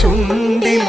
ചുണ്ടിൽ